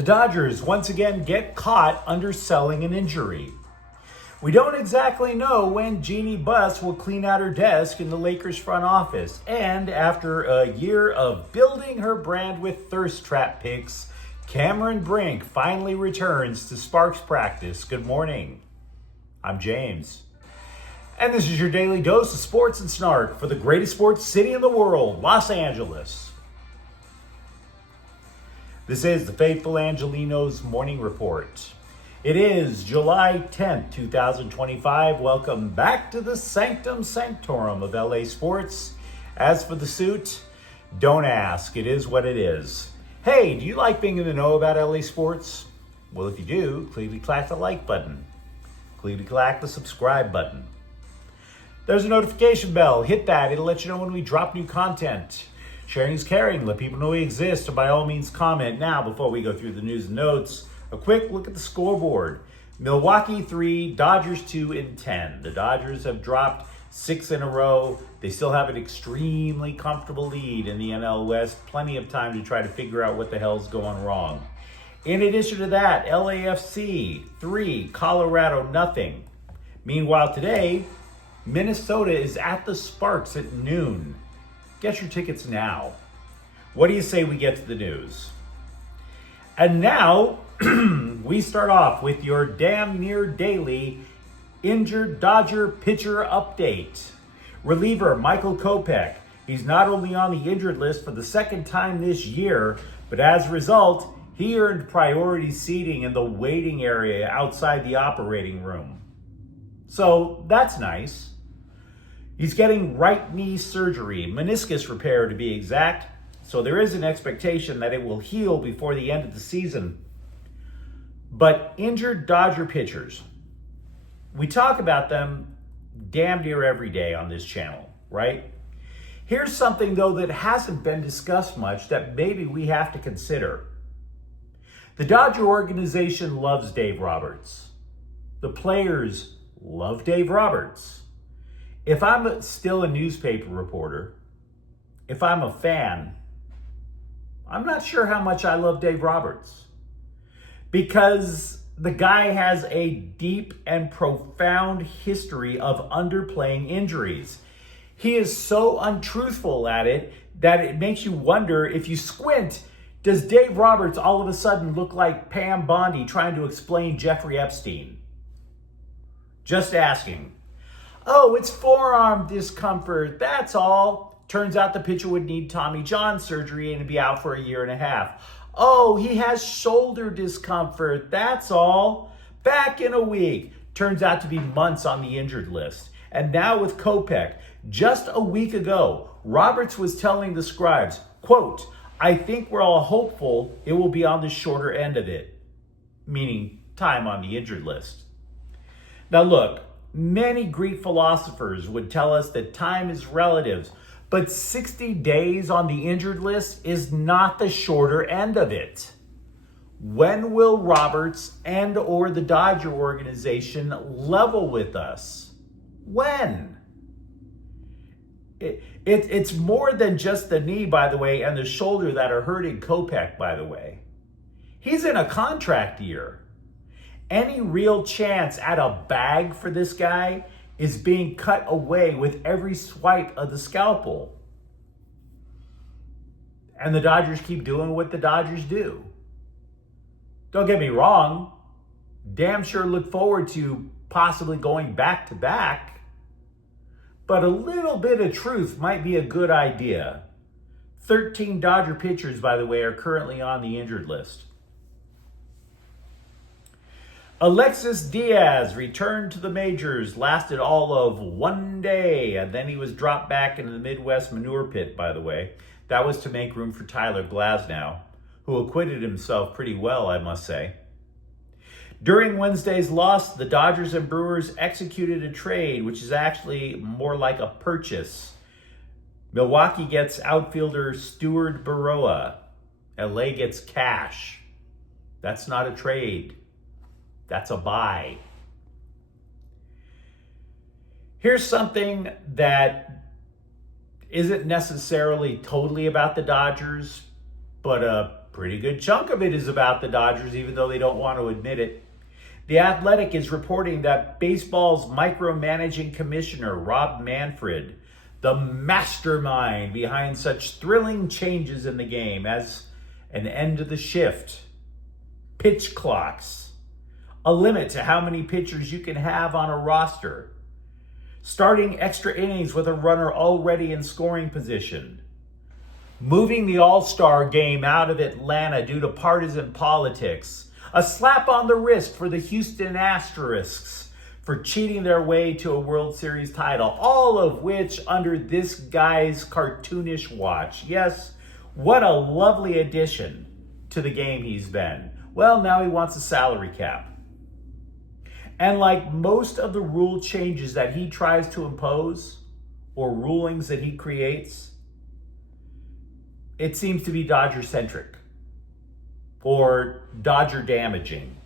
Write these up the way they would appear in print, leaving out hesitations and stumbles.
The Dodgers once again get caught underselling an injury. We don't exactly know when Jeanie Buss will clean out her desk in the Lakers front office. And after a year of building her brand with thirst trap picks, Cameron Brink finally returns to Sparks practice. Good morning. I'm James. And this is your daily dose of sports and snark for the greatest sports city in the world, Los Angeles. This is the faithful Angelenos morning report. It is July 10th, 2025. Welcome back to the Sanctum Sanctorum of LA sports. As for the suit, don't ask. It is what it is. Hey, do you like being in the know about LA sports? Well, if you do, clickety-clack the like button. Clickety-clack the subscribe button. There's a notification bell. Hit that. It'll let you know when we drop new content. Sharing is caring. Let people know we exist. So by all means, comment. Now, before we go through the news and notes, a quick look at the scoreboard. Milwaukee 3, Dodgers 2 in 10. The Dodgers have dropped 6 in a row. They still have an extremely comfortable lead in the NL West. Plenty of time to try to figure out what the hell's going wrong. In addition to that, LAFC 3, Colorado nothing. Meanwhile, today, Minnesota is at the Sparks at noon. Get your tickets now. What do you say we get to the news? And now, we start off with your damn near daily injured Dodger pitcher update. Reliever Michael Kopech. He's not only on the injured list for the second time this year, but as a result, he earned priority seating in the waiting area outside the operating room. So that's nice. He's getting right knee surgery, meniscus repair to be exact, so there is an expectation that it will heal before the end of the season. But injured Dodger pitchers, we talk about them damn near every day on this channel, right? Here's something, though, that hasn't been discussed much that maybe we have to consider. The Dodger organization loves Dave Roberts. The players love Dave Roberts. If I'm still a newspaper reporter, if I'm a fan, I'm not sure how much I love Dave Roberts, because the guy has a deep and profound history of underplaying injuries. He is so untruthful at it that it makes you wonder, if you squint, does Dave Roberts all of a sudden look like Pam Bondi trying to explain Jeffrey Epstein? Just asking. Oh, it's forearm discomfort, that's all. Turns out the pitcher would need Tommy John surgery and be out for a year and a half. Oh, he has shoulder discomfort, that's all. Back in a week. Turns out to be months on the injured list. And now with Kopech, just a week ago, Roberts was telling the scribes, quote, "I think we're all hopeful it will be on the shorter end of it," meaning time on the injured list. Now look, many Greek philosophers would tell us that time is relative, but 60 days on the injured list is not the shorter end of it. When will Roberts and or the Dodger organization level with us? When? It's more than just the knee, by the way, and the shoulder that are hurting Kopech, by the way. He's in a contract year. Any real chance at a bag for this guy is being cut away with every swipe of the scalpel. And the Dodgers keep doing what the Dodgers do. Don't get me wrong, damn sure look forward to possibly going back to back, but a little bit of truth might be a good idea. 13 Dodger pitchers, by the way, are currently on the injured list. Alexis Diaz returned to the majors, lasted all of one day, and then he was dropped back into the Midwest manure pit, by the way. That was to make room for Tyler Glasnow, who acquitted himself pretty well, I must say. During Wednesday's loss, the Dodgers and Brewers executed a trade, which is actually more like a purchase. Milwaukee gets outfielder Stuart Baroa. LA gets cash. That's not a trade. That's a buy. Here's something that isn't necessarily totally about the Dodgers, but a pretty good chunk of it is about the Dodgers, even though they don't want to admit it. The Athletic is reporting that baseball's micromanaging commissioner, Rob Manfred, the mastermind behind such thrilling changes in the game as an end to the shift, pitch clocks, a limit to how many pitchers you can have on a roster, starting extra innings with a runner already in scoring position, moving the All-Star game out of Atlanta due to partisan politics, a slap on the wrist for the Houston Asterisks for cheating their way to a World Series title, all of which under this guy's cartoonish watch. Yes, what a lovely addition to the game he's been. Well, now he wants a salary cap. And like most of the rule changes that he tries to impose or rulings that he creates, it seems to be Dodger-centric or Dodger damaging.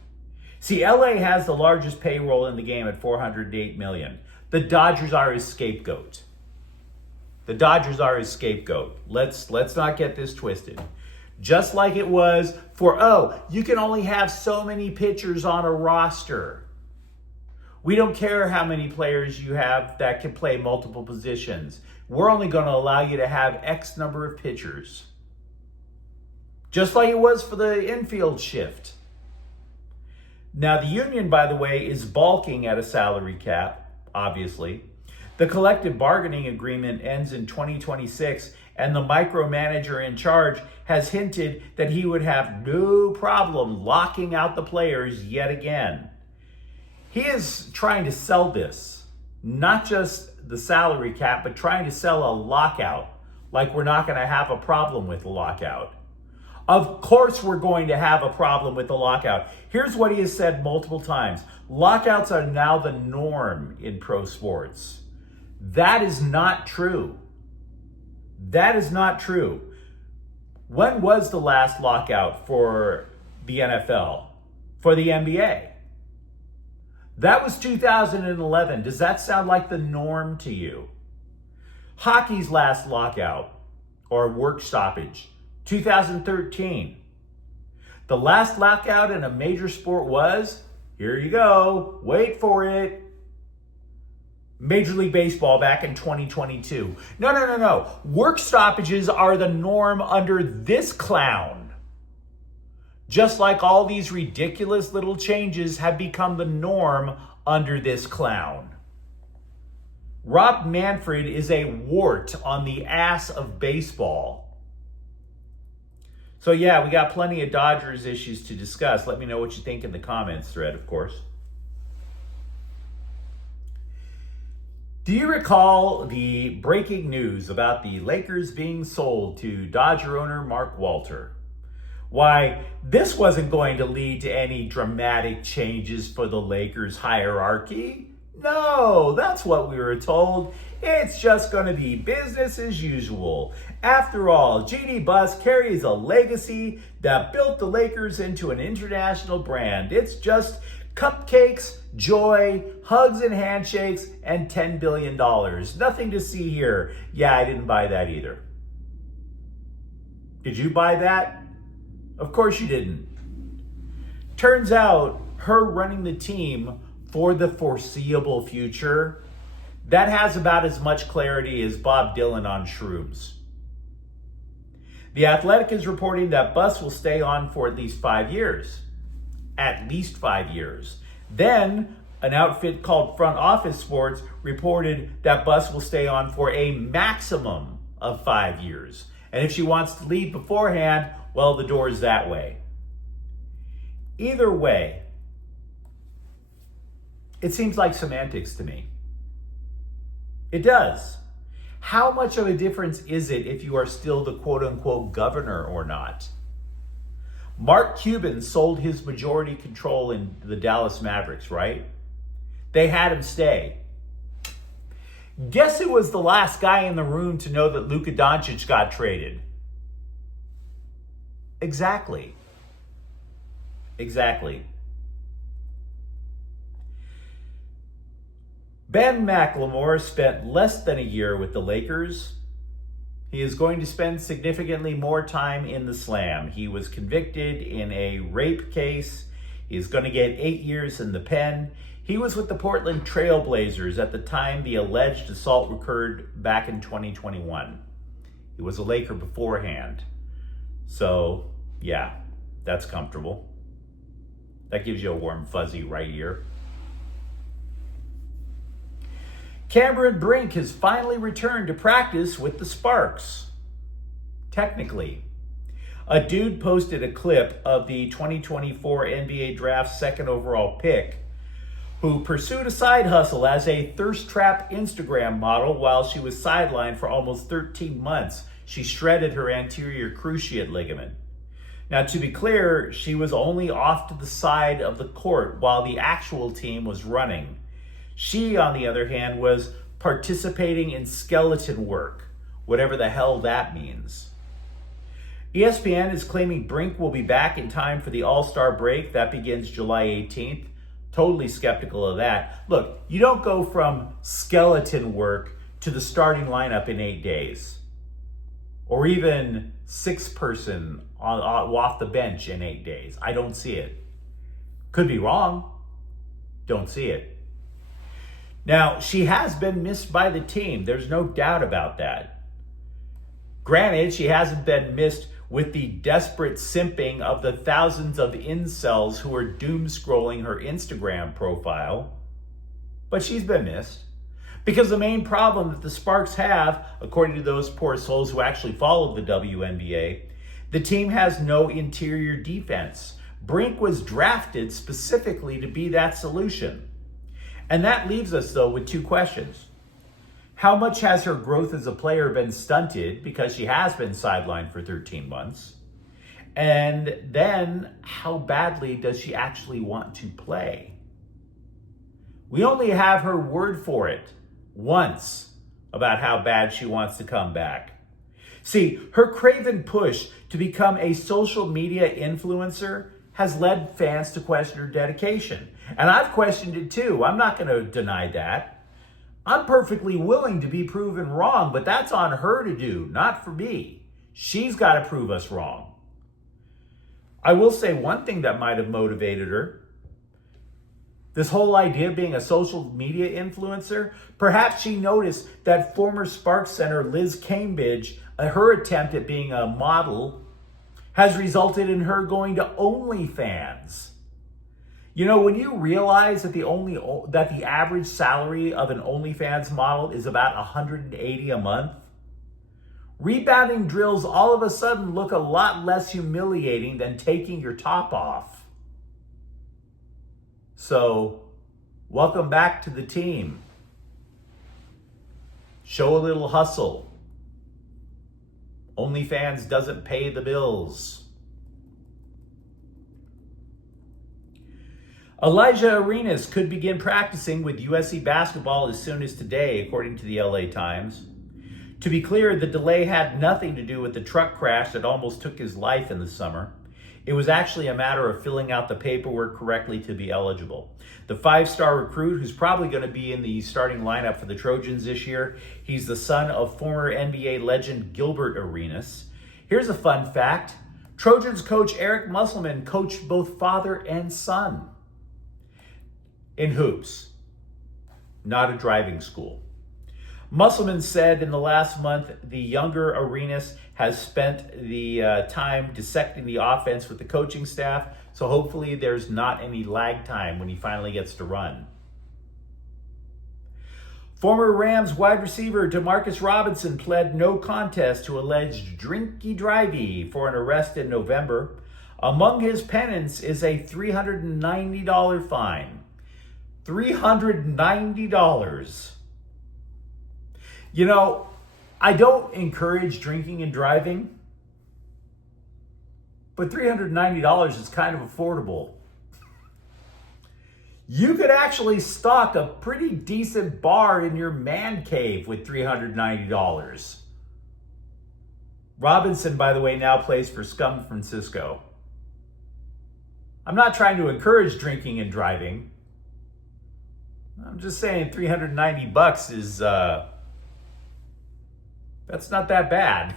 See, LA has the largest payroll in the game at $408 million. The Dodgers are his scapegoat. The Dodgers are his scapegoat. Let's not get this twisted. Just like it was for, you can only have so many pitchers on a roster. We don't care how many players you have that can play multiple positions. We're only going to allow you to have X number of pitchers. Just like it was for the infield shift. Now, the union, by the way, is balking at a salary cap, obviously. The collective bargaining agreement ends in 2026, and the micromanager in charge has hinted that he would have no problem locking out the players yet again. He is trying to sell this, not just the salary cap, but trying to sell a lockout, like we're not going to have a problem with the lockout. Of course we're going to have a problem with the lockout. Here's what he has said multiple times. Lockouts are now the norm in pro sports. That is not true. That is not true. When was the last lockout for the NFL? For the NBA? That was 2011. Does that sound like the norm to you? Hockey's last lockout or work stoppage, 2013. The last lockout in a major sport was, here you go, wait for it, Major League Baseball back in 2022. No. Work stoppages are the norm under this clown. Just like all these ridiculous little changes have become the norm under this clown. Rob Manfred is a wart on the ass of baseball. So yeah, we got plenty of Dodgers issues to discuss. Let me know what you think in the comments thread, of course. Do you recall the breaking news about the Lakers being sold to Dodger owner Mark Walter? Why, this wasn't going to lead to any dramatic changes for the Lakers hierarchy. No, that's what we were told. It's just going to be business as usual. After all, Jeanie Buss carries a legacy that built the Lakers into an international brand. It's just cupcakes, joy, hugs and handshakes, and $10 billion. Nothing to see here. Yeah, I didn't buy that either. Did you buy that? Of course you didn't. Turns out her running the team for the foreseeable future, that has about as much clarity as Bob Dylan on shrooms. The Athletic is reporting that Buss will stay on for at least 5 years. At least 5 years. Then, an outfit called Front Office Sports reported that Buss will stay on for a maximum of 5 years. And if she wants to leave beforehand, well, the door's that way. Either way, it seems like semantics to me. It does. How much of a difference is it if you are still the quote-unquote governor or not? Mark Cuban sold his majority control in the Dallas Mavericks, right? They had him stay. Guess who was the last guy in the room to know that Luka Doncic got traded? Exactly. Ben McLemore spent less than a year with the Lakers. He is going to spend significantly more time in the Slam. He was convicted in a rape case. He's going to get 8 years in the pen. He was with the Portland Trail Blazers at the time the alleged assault occurred back in 2021. He was a Laker beforehand. So, yeah, that's comfortable. That gives you a warm fuzzy right here. Cameron Brink has finally returned to practice with the Sparks. Technically. A dude posted a clip of the 2024 NBA Draft's second overall pick who pursued a side hustle as a thirst trap Instagram model while she was sidelined for almost 13 months. She shredded her anterior cruciate ligament. Now, to be clear, she was only off to the side of the court while the actual team was running. She, on the other hand, was participating in skeleton work, whatever the hell that means. ESPN is claiming Brink will be back in time for the All-Star break. That begins July 18th. Totally skeptical of that. Look, you don't go from skeleton work to the starting lineup in 8 days. Or even 6-person off the bench in 8 days. I don't see it. Could be wrong. Don't see it. Now, she has been missed by the team. There's no doubt about that. Granted, she hasn't been missed with the desperate simping of the thousands of incels who are doom scrolling her Instagram profile. But she's been missed. Because the main problem that the Sparks have, according to those poor souls who actually follow the WNBA, the team has no interior defense. Brink was drafted specifically to be that solution. And that leaves us, though, with two questions. How much has her growth as a player been stunted because she has been sidelined for 13 months? And then, how badly does she actually want to play? We only have her word for it once about how bad she wants to come back. See, her craven push to become a social media influencer has led fans to question her dedication. And I've questioned it too. I'm not going to deny that. I'm perfectly willing to be proven wrong, but that's on her to do, not for me. She's got to prove us wrong. I will say one thing that might have motivated her. This whole idea of being a social media influencer, perhaps she noticed that former Sparks center Liz Cambridge, her attempt at being a model, has resulted in her going to OnlyFans. You know, when you realize that the average salary of an OnlyFans model is about $180 a month, rebounding drills all of a sudden look a lot less humiliating than taking your top off. So, welcome back to the team. Show a little hustle. OnlyFans doesn't pay the bills. Elijah Arenas could begin practicing with USC basketball as soon as today, according to the LA Times. To be clear, the delay had nothing to do with the truck crash that almost took his life in the summer. It was actually a matter of filling out the paperwork correctly to be eligible. The 5-star recruit, who's probably going to be in the starting lineup for the Trojans this year, he's the son of former NBA legend Gilbert Arenas. Here's a fun fact. Trojans coach Eric Musselman coached both father and son in hoops, not a driving school. Musselman said in the last month, the younger Arenas has spent the time dissecting the offense with the coaching staff, so hopefully there's not any lag time when he finally gets to run. Former Rams wide receiver Demarcus Robinson pled no contest to alleged drinky-drivey for an arrest in November. Among his penance is a $390 fine. $390. You know, I don't encourage drinking and driving, but $390 is kind of affordable. You could actually stock a pretty decent bar in your man cave with $390. Robinson, by the way, now plays for Scum Francisco. I'm not trying to encourage drinking and driving. I'm just saying $390 is That's not that bad.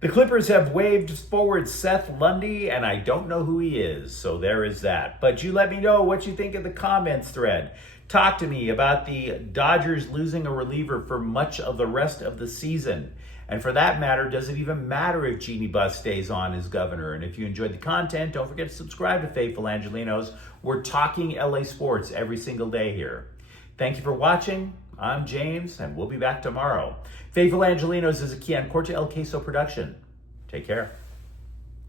The Clippers have waved forward Seth Lundy, and I don't know who he is, so there is that. But you let me know what you think in the comments thread. Talk to me about the Dodgers losing a reliever for much of the rest of the season. And for that matter, does it even matter if Jeanie Buss stays on as governor? And if you enjoyed the content, don't forget to subscribe to Faithful Angelenos. We're talking LA sports every single day here. Thank you for watching. I'm James, and we'll be back tomorrow. Faithful Angelenos is a Kian Corte El Queso production. Take care.